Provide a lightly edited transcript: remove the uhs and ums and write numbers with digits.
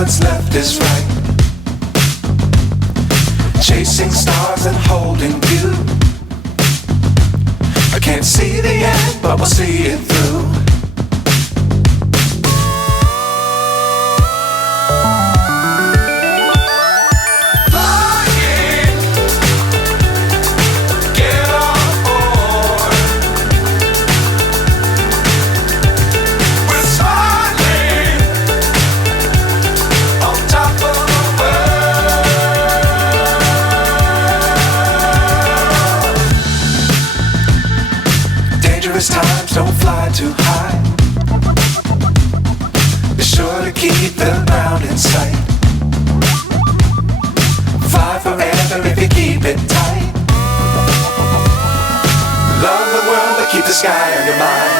what's left is right. Chasing stars and holding you. I can't see the end, but we'll see it through. Times don't fly too high. Be sure to keep the ground in sight. Fly forever if you keep it tight. Love the world but keep the sky on your mind.